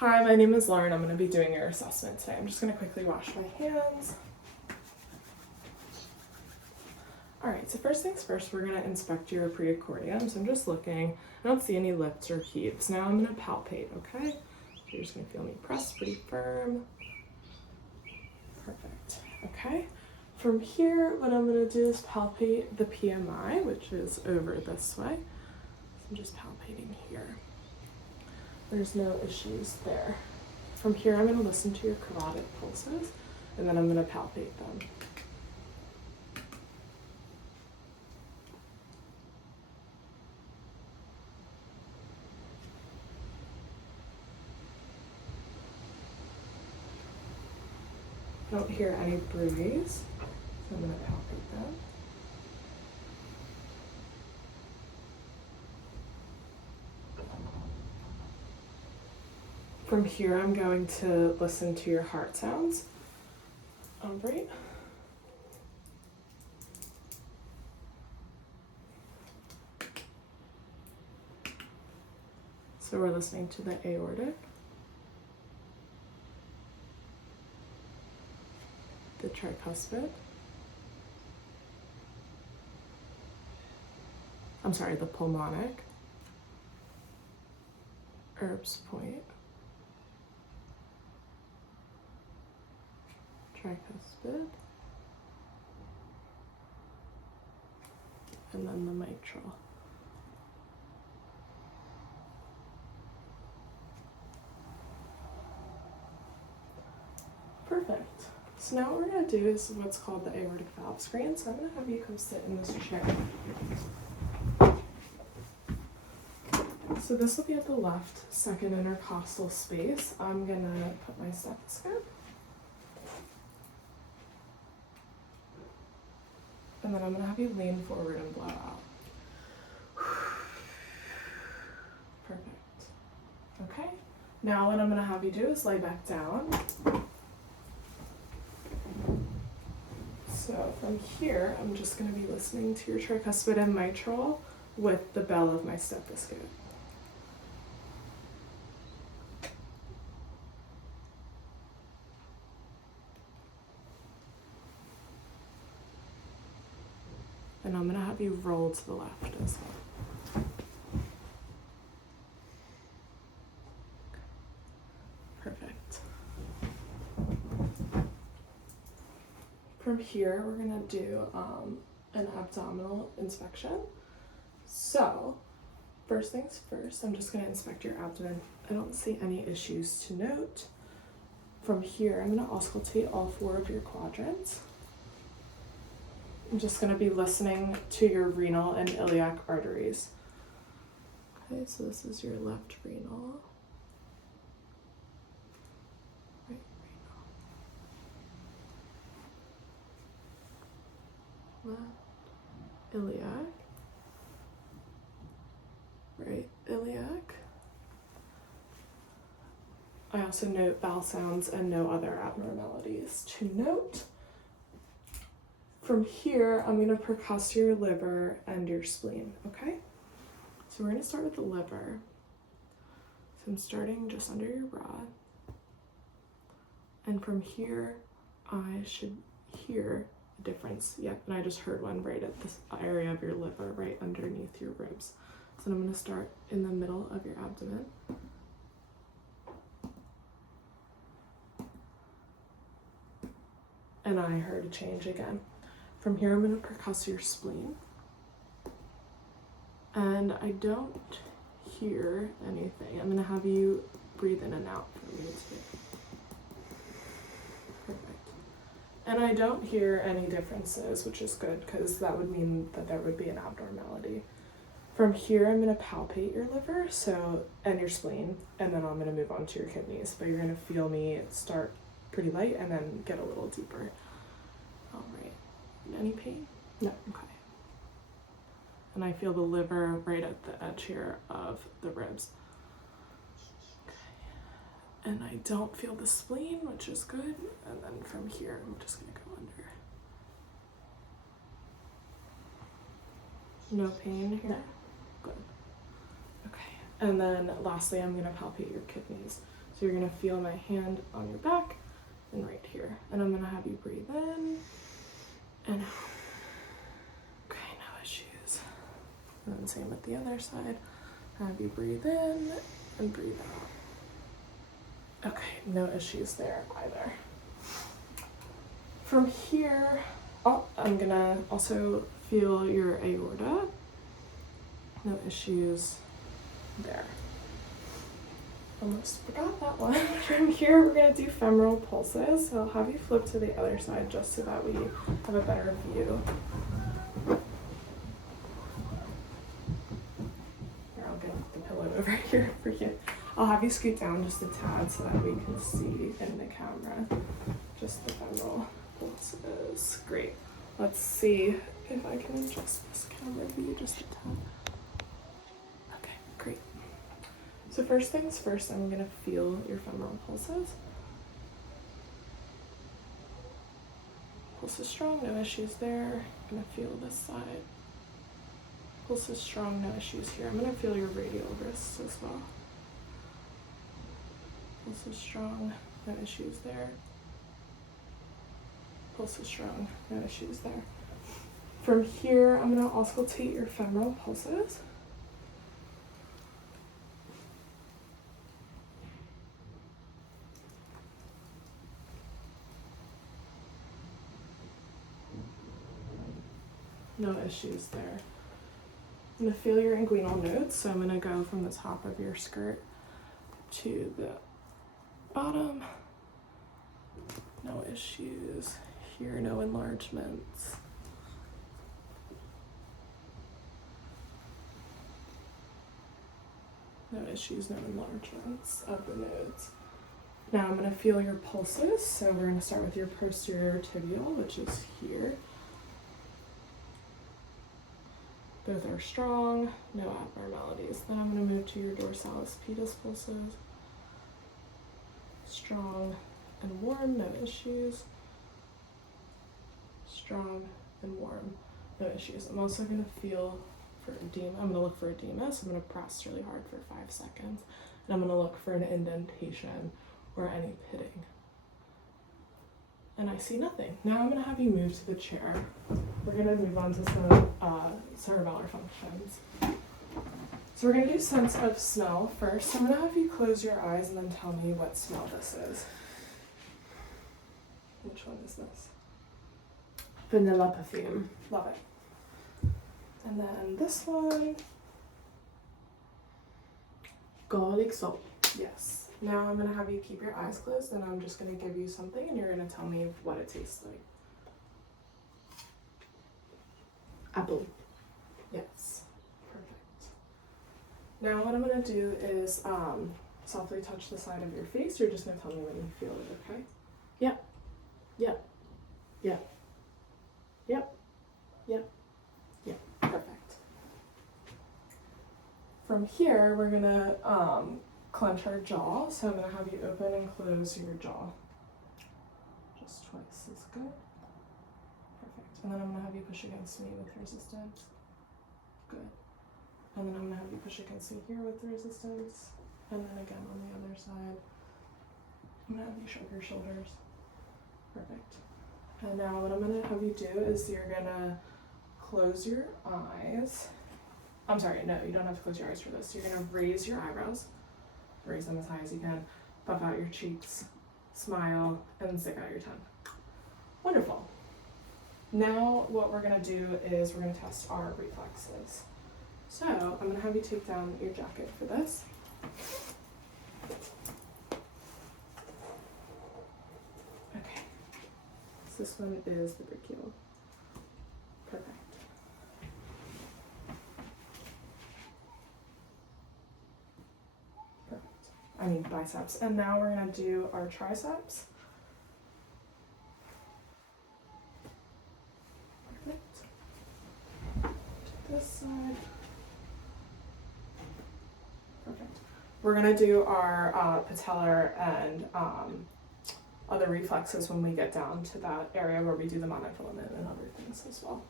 Hi, my name is Lauren. I'm going to be doing your assessment today. I'm just going to quickly wash my hands. Alright, so first things first, we're going to inspect your preacordium. So I'm just looking. I don't see any lifts or heaves. Now I'm going to palpate, okay? So you're just going to feel me press pretty firm. Perfect. Okay. From here, what I'm going to do is palpate the PMI, which is over this way. So I'm just palpating here. There's no issues there. From here, I'm going to listen to your carotid pulses, and then I'm going to palpate them. I don't hear any bruise, so I'm going to palpate them. From here, I'm going to listen to your heart sounds. Right. So we're listening to the aortic, the tricuspid, the pulmonic, Erb's point, tricuspid, and then the mitral. Perfect. So now what we're going to do is what's called the aortic valve screen. So I'm going to have you come sit in this chair. So this will be at the left second intercostal space. I'm going to put my stethoscope. And then I'm going to have you lean forward and blow out. Perfect. Okay. Now what I'm going to have you do is lay back down. So from here, I'm just going to be listening to your tricuspid and mitral with the bell of my stethoscope. And I'm going to have you roll to the left as well. Perfect. From here, we're going to do an abdominal inspection. So, first things first, I'm just going to inspect your abdomen. I don't see any issues to note. From here, I'm going to auscultate all 4 of your quadrants. I'm just going to be listening to your renal and iliac arteries. Okay, so this is your left renal, right renal, left iliac, right iliac. I also note bowel sounds and no other abnormalities to note. From here, I'm going to percuss your liver and your spleen, okay? So we're going to start with the liver. So I'm starting just under your broad. And from here, I should hear a difference. Yep, and I just heard one right at this area of your liver, right underneath your ribs. So I'm going to start in the middle of your abdomen. And I heard a change again. From here, I'm going to percuss your spleen. And I don't hear anything. I'm going to have you breathe in and out for me too. Perfect. And I don't hear any differences, which is good because that would mean that there would be an abnormality. From here, I'm going to palpate your liver and your spleen, and then I'm going to move on to your kidneys. But you're going to feel me start pretty light and then get a little deeper. All right. Any pain? No. Okay. And I feel the liver right at the edge here of the ribs. Okay. And I don't feel the spleen, which is good. And then from here, I'm just going to go under. No pain here? No. Good. Okay. And then lastly, I'm gonna palpate your kidneys. So you're gonna feel my hand on your back and right here. And I'm gonna have you breathe in and out. Okay, no issues. And then same with the other side. Have you breathe in and breathe out. Okay, no issues there either. From here, I'm gonna also feel your aorta. No issues there. Almost forgot that one. From here, we're gonna do femoral pulses. So I'll have you flip to the other side just so that we have a better view. Here, I'll get the pillow over here for you. I'll have you scoot down just a tad so that we can see in the camera just the femoral pulses. Great. Let's see if I can adjust this camera view just a tad. Okay, great. So first things first, I'm gonna feel your femoral pulses. Pulse is strong, no issues there. I'm gonna feel this side. Pulse is strong, no issues here. I'm gonna feel your radial wrists as well. Pulse is strong, no issues there. Pulse is strong, no issues there. From here, I'm gonna auscultate your femoral pulses. No issues there. I'm gonna feel your inguinal nodes, so I'm gonna go from the top of your skirt to the bottom. No issues here, no enlargements. No issues, no enlargements of the nodes. Now I'm gonna feel your pulses, so we're gonna start with your posterior tibial, which is here. Both are strong, no abnormalities. Then I'm going to move to your dorsalis pedis pulses. Strong and warm, no issues. Strong and warm, no issues. I'm also going to feel for edema. I'm going to look for edema, so I'm going to press really hard for 5 seconds. And I'm going to look for an indentation or any pitting. And I see nothing. Now I'm going to have you move to the chair. We're going to move on to some cerebellar functions. So we're going to do sense of smell first. So I'm going to have you close your eyes and then tell me what smell this is. Which one is this? Vanilla perfume. Love it. And then this one. Garlic salt. Yes. Now I'm going to have you keep your eyes closed and I'm just going to give you something and you're going to tell me what it tastes like. Apple. Yes. Perfect. Now what I'm going to do is softly touch the side of your face. You're just going to tell me when you feel it, okay? Yep. Yep. Yep. Yep. Yep. Yep. Perfect. From here, we're going to clench our jaw. So I'm going to have you open and close your jaw. Just twice is good. Perfect. And then I'm going to have you push against me with resistance. Good. And then I'm going to have you push against me here with resistance. And then again on the other side. I'm going to have you shrug your shoulders. Perfect. And now what I'm going to have you do is you're going to close your eyes. I'm sorry, no, you don't have to close your eyes for this. You're going to raise your eyebrows. Raise them as high as you can. Puff out your cheeks. Smile. And stick out your tongue. Wonderful. Now what we're going to do is we're going to test our reflexes. So I'm going to have you take down your jacket for this. Okay. So this one is the brachial. Perfect. Biceps. And now we're going to do our triceps. Perfect. To this side. Perfect. We're going to do our patellar and other reflexes when we get down to that area where we do the monofilament and other things as well.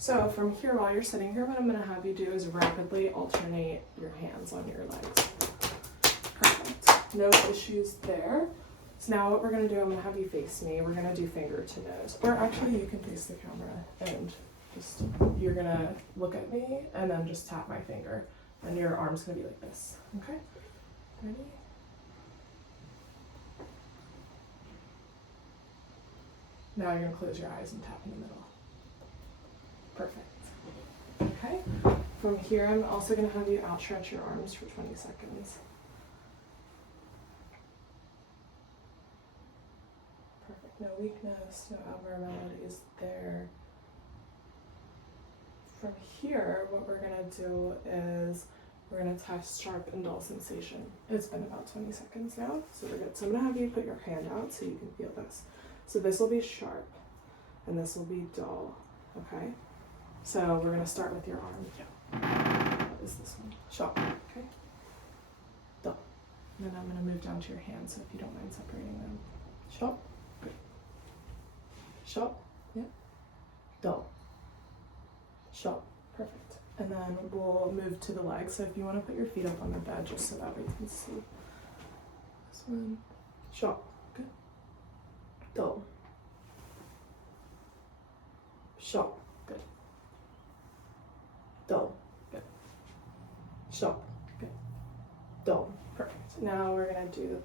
So from here, while you're sitting here, what I'm gonna have you do is rapidly alternate your hands on your legs. Perfect. No issues there. So now what we're gonna do, I'm gonna have you face me. We're gonna do finger to nose. Or actually you can face the camera and just, you're gonna look at me and then just tap my finger. And your arm's gonna be like this, okay? Ready? Now you're gonna close your eyes and tap in the middle. Perfect. Okay. From here, I'm also gonna have you outstretch your arms for 20 seconds. Perfect. No weakness, no abnormalities there. From here, what we're gonna do is we're gonna test sharp and dull sensation. It's been about 20 seconds now, so we're good. So I'm gonna have you put your hand out so you can feel this. So this will be sharp, and this will be dull, okay? So we're gonna start with your arm. Yeah. What is this one? Sharp, okay? Dull. And then I'm gonna move down to your hand, so if you don't mind separating them. Sharp. Good. Sharp. Yeah. Dull. Sharp. Perfect. And then we'll move to the legs. So if you want to put your feet up on the bed just so that we can see. This one. Sharp. Good. Dull. Sharp. Good. Dull. Good. Sharp. Good. Dull. Perfect. Now we're going to do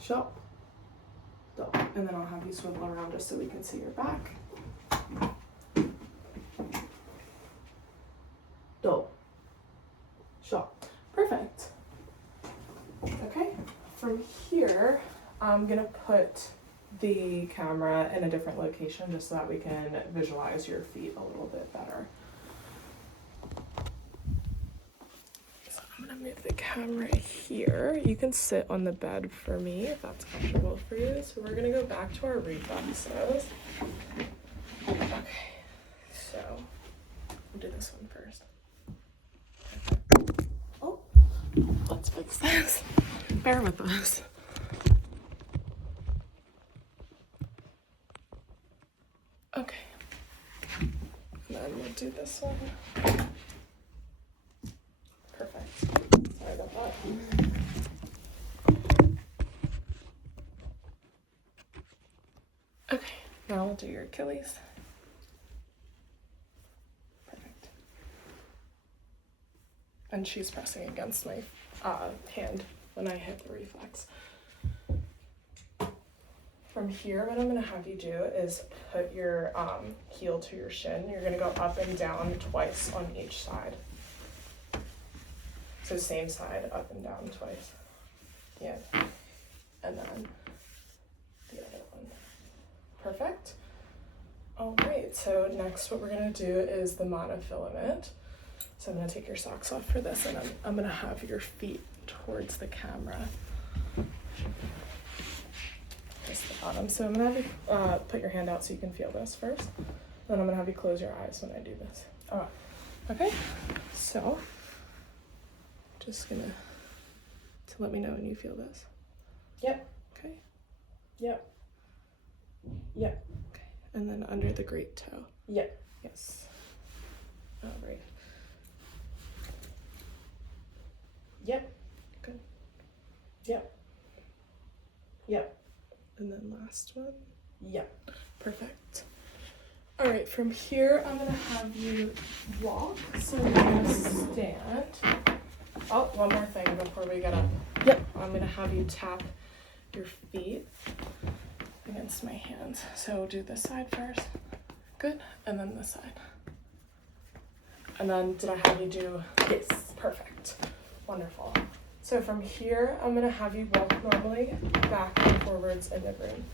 sharp. Dull. And then I'll have you swivel around just so we can see your back. Dull. Sharp. Perfect. Okay, from here, I'm gonna put the camera in a different location just so that we can visualize your feet a little bit better. So I'm gonna move the camera here. You can sit on the bed for me if that's comfortable for you. So we're gonna go back to our reflexes. Okay, so we'll do this one first. Oh, let's fix this. Bear with us. Okay. And then we'll do this one. Perfect. Sorry about that. Okay, now we'll do your Achilles. Perfect. And she's pressing against my hand when I hit the reflex. From here, what I'm going to have you do is put your heel to your shin. You're going to go up and down twice on each side. So same side, up and down twice. Yeah. And then the other one. Perfect. All right, so next what we're going to do is the monofilament. So I'm going to take your socks off for this, and I'm going to have your feet towards the camera. Just the bottom. So I'm going to have you put your hand out so you can feel this first. Then I'm going to have you close your eyes when I do this. All right. Okay, so just going to let me know when you feel this. Yep. Okay. Yep. Yep. Okay. And then under the great toe. Yep. Yes. All right. Yep. Good. Yep. Yep. And then last one. Yep. Perfect. All right, from here, I'm gonna have you walk. So you're gonna stand. Oh, one more thing before we get up. Yep. I'm gonna have you tap your feet against my hands. So do this side first. Good. And then this side. And then did I have you do? Yes. Perfect. Wonderful. So from here, I'm gonna have you walk normally back and forwards in the room.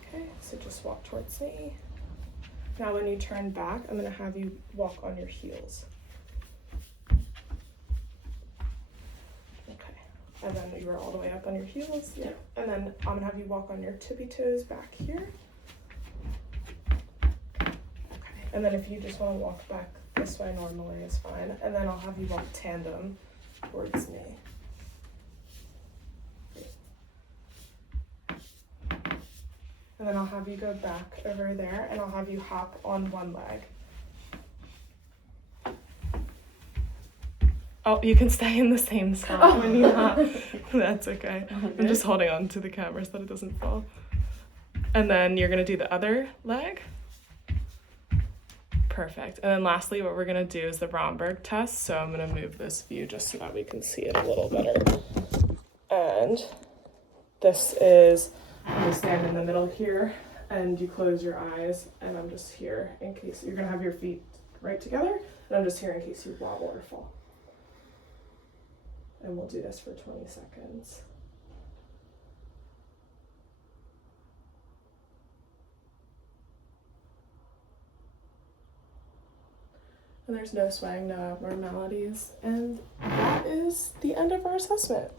Okay, so just walk towards me. Now when you turn back, I'm gonna have you walk on your heels. Okay, and then you were all the way up on your heels. Yeah. And then I'm gonna have you walk on your tippy toes back here. Okay, and then if you just wanna walk back this way normally is fine. And then I'll have you walk tandem towards me. And then I'll have you go back over there and I'll have you hop on one leg. Oh, you can stay in the same spot when you hop. That's okay. I'm just holding on to the camera so that it doesn't fall. And then you're gonna do the other leg. Perfect. And then lastly, what we're gonna do is the Romberg test. So I'm gonna move this view just so that we can see it a little better. And this is, I'm gonna stand in the middle here and you close your eyes and I'm just here in case, you're gonna have your feet right together and I'm just here in case you wobble or fall. And we'll do this for 20 seconds. And there's no swaying, no abnormalities. And that is the end of our assessment.